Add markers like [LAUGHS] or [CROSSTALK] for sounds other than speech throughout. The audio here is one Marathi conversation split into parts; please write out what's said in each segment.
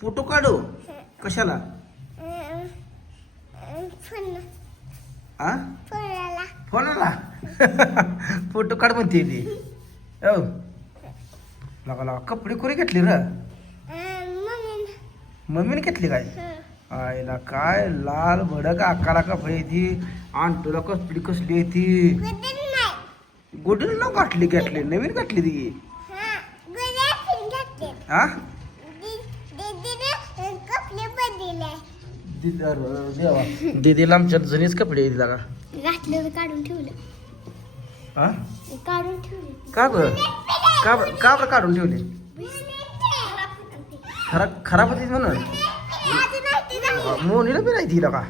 फोटो काढू? कशाला? फोनाला? [LAUGHS] फोटो काढ म्हणते ती हो लगा लगा कपडे कोणी घेतली र? मम्मीने घेतली काय? आईला काय लाल भडक आकाला कपडे ती आणतोला कसली कसली ती गोडीला न गाठली घेतली. नवीन गाठली ती. हा दीदीला आमच्या जुनीच कपडे दिला का? घातलं काढून ठेवलं. हा काढून ठेवलं. का बर? का बर? का बरं काढून ठेवले? खराब खराब होती म्हणून? मोनीला बी नाही दिला का?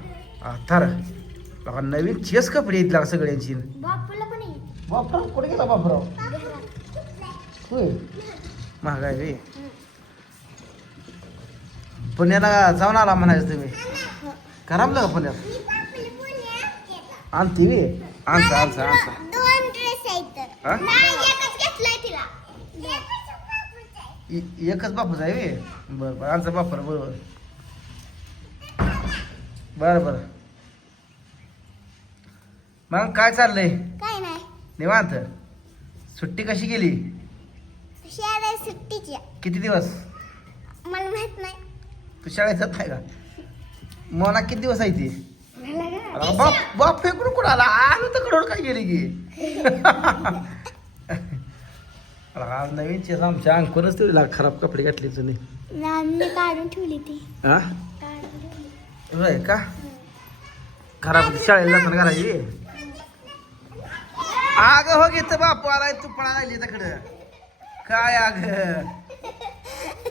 नवीन चेस कपडे आहेत लागा सगळ्यांची? बापूला पण आहे बापराव कुठे गेला बापराव? होय. महागाय रे. पुण्याला जाऊन आला म्हणायचं तुम्ही. करामलं का पुण्यात? आणते आणचा आणचा आणचा ड्रेस आहेत हा? नाही एकच घेतलाय तिला इ- एकच बापूच आहे वे बरं बरं आमचा बापर बरोबर बरं बरं. मग काय चाललंय? काय नाही. निवांत? सुट्टी कशी गेली? सुट्टीची. किती दिवस? मला माहीत नाही. तू शाळेत जात नाही का? मोना किती दिवस आहे ती? मला अरे बाप बाप फेकून कुठं आला? आलो तर कडवड काय गेली की? अरे आज नवीन चेस आमच्या अंकूनच तुला खराब कपडे घातले तुम्ही मी काढून ठेवली ती. हा? काढून ठेवली. होय का? खराब शाळेला जाताना घराची आग हो घेत बापू आलाय तू पण आली तिकडं काय आग?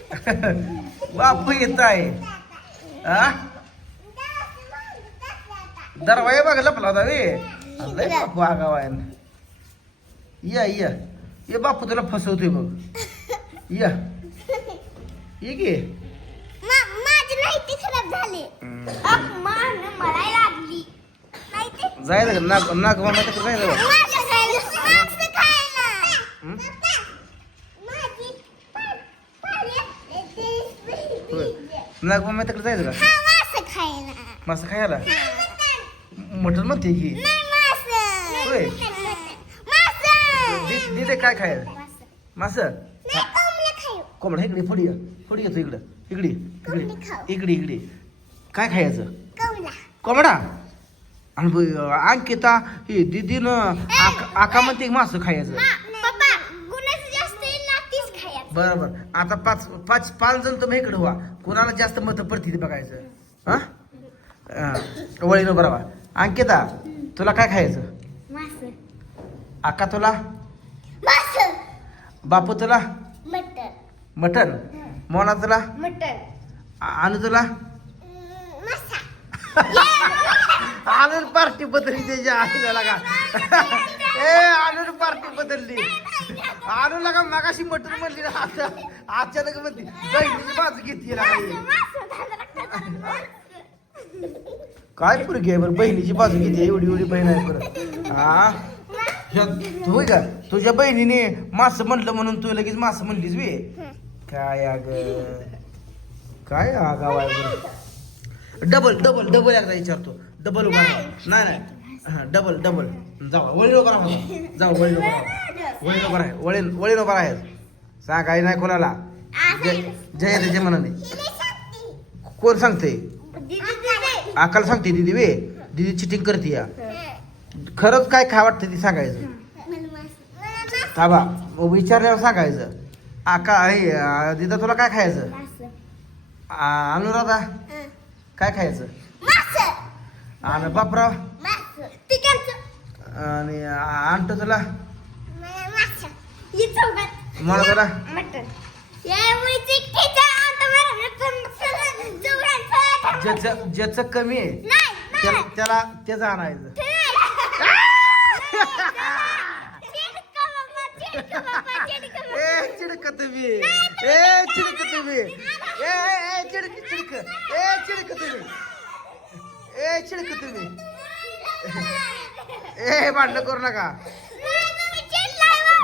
[LAUGHS] बापू येत आहे हा दरवाजा बघ लपला होता वे. लय बापू आगाव आहे. या या. ये बापू तुला फसवतोय बघ. या. ये की. जायला का? नाग नाग मामा जायला का? माझ्या खायला मांस खायला हं? माझी पा- पाले- ते- होय. नाग मामा तिकडे जायचं का? हा मांस खायला. मासं खायला. मटण. म्हणते की. होय. दि- दिदे काय खायला? मांस. कोंबडा इकडे पुढे ये पुढे येतो इकडं. इकडे कोंबडी इकडे खाऊ. इकडे इकडे. काय खायचं? कोंबडा. आणि ब- अंकिता ही दिदीनं आका आका म्हणते मासं खायचं पप्पा गुन्ह्याचं जास्त येईल ना तीच खायचं बरं बरं आता पाच पाच पाच जण तुम्ही इकडे व्हा. कोणाला जास्त मतं पडतील ते बघायचं. हा? वळीनं बरोबर अंकिता तुला काय खायचं? आका तुला? बापू तुला? मटन मोना तुला? आणू तुला? [LAUGHS] आणून पार्टी बदलली त्याच्या आईला लागा. ए आणून पार्टी बदलली. आणू लागा मागाशी मटन म्हणली ना आता अचानक म्हणते बहिणीची बाजू घेतली. काय पुरगी आहे बरं बहिणीची बाजू घेते एवढी एवढी बहीण आहे बरं. हा? ह्या- होय का? तुझ्या बहिणीने मास म्हटलं म्हणून तू लगेच मास म्हणलीस वे काय अग काय आगाव आहे बरं? डबल डबल डबल एकदा विचारतो. डबल उभा राहा. नाही नाही. हा डबल डबल जाऊ उभा राहा जाऊ उभा राहा वळीन उभा राहा वळीन वळीन उभा राहा सांगाय नाही कोणाला. जय जय त्याच्या मनाने. कोण सांगते अकाल सांगते दिदी वे दिदी चिटिंग करते या. खरंच काय खा वाटतं ती सांगायचं. थांबा विचारल्यावर सांगायचं. आका हे दिदा तुला काय खायचं? आ- अनुराधा? काय खायचं? आणि बापराव आणि आणतो तुला. मला तुला ज्याचं ज्याचं कमी आहे त्याला त्याला त्याचं आणायचं. ए चिडक तुम्ही. ए चिडक तुम्ही. ए ए चिडक चिडक. ए चिडक तुम्ही. ए चिडक तुम्ही. ए भांडण करू नका.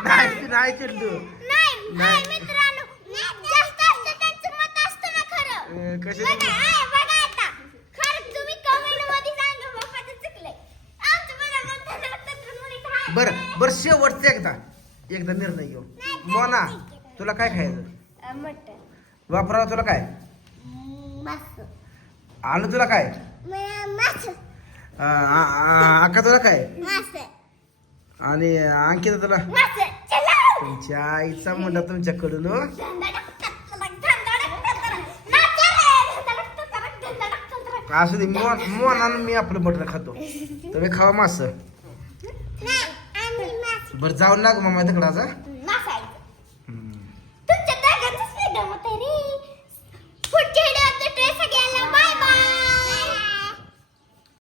नाही नाही चिडलो. बर बर शेवटचं एकदा. एकदा निर्णय घेऊ. मोना तुला काय खायचं? वापरा तुला काय? आलू तुला काय? मस्त अं, आ- आ- अक्का तुला काय? आणि अंकिता तुला? तुमच्या आईचा मुंडा तुमच्याकडून हो. असू दे मोन मोनानं मी आपलं मटण खातो. तुम्ही खावा मास. बर जाऊन लाग मामा तिकडाचा